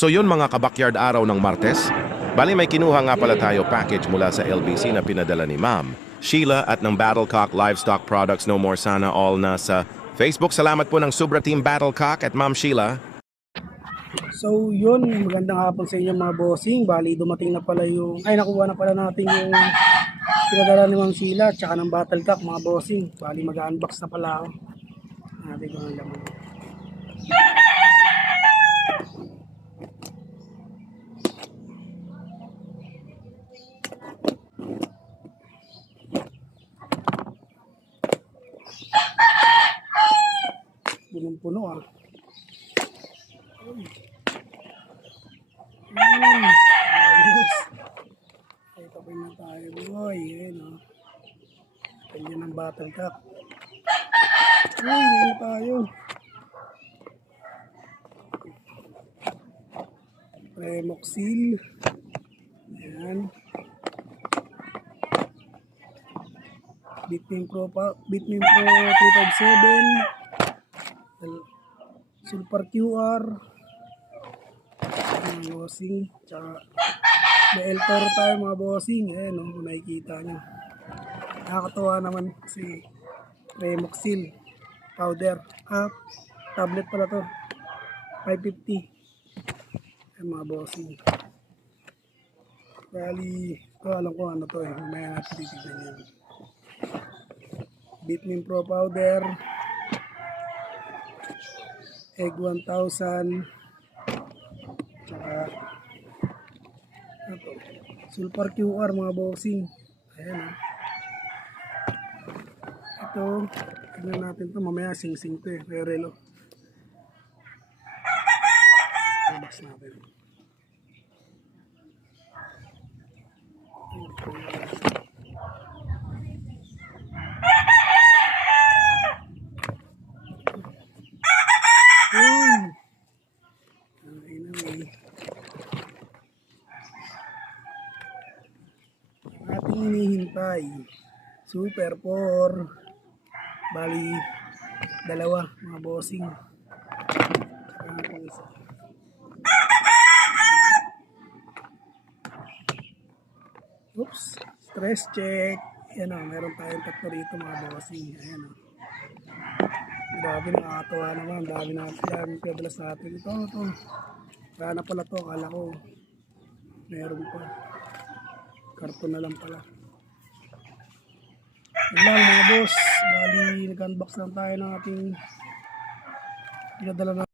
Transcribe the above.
So yun mga kabakyard araw ng Martes. Bali may kinuha nga pala tayo package mula sa LBC na pinadala ni Ma'am Sheila at ng Battlecock Livestock Products No More Sana All na sa Facebook. Salamat po ng Subra Team Battlecock at Ma'am Sheila. So yun, magandang hapon sa inyo mga bossing. Bali dumating na pala nakuha na pala natin yung pinadala ni Ma'am Sheila tsaka ng Battlecock mga bossing. Bali mag-unbox na pala ako. Natin kung ang laman. Punong-puno ah. Ayos. Ay, tapin na tayo boy. Ayan o. Kanya ng Battlecock. Ay, ngayon tayo. Remoxil. Ayan. Bitmin Pro 357. Sulfur QR. Mga bossing. Tsaka Bell Toro tayo mga bossing. Ayan o, kung nakikita nyo. Nakakatuwa naman si Remoxil powder. Tablet pala to. 550. Ayan mga bossing. Bali, alam ko ano to eh. Mamaya natin titignan yan. Bitmin Pro powder. Egg 1000. Tsaka ito, Sulfur QR mga bossing. Ayan ito, tignan natin to mamaya. Sing-sing to eh, relo. Box natin. Ating hinihintay Super 4. Bali dalawa mga bossing. Oops, stress check. Ayan o, meron tayong tatlo rito mga bossing. Ayan o, grabe, nakakatawa naman. Dami natin yan, padalas natin ito. Kaya na pala to, akala ko meron pa, karton na lang pala. Yun lang mga boss, bali nag-unbox lang tayo ng ating pinadala na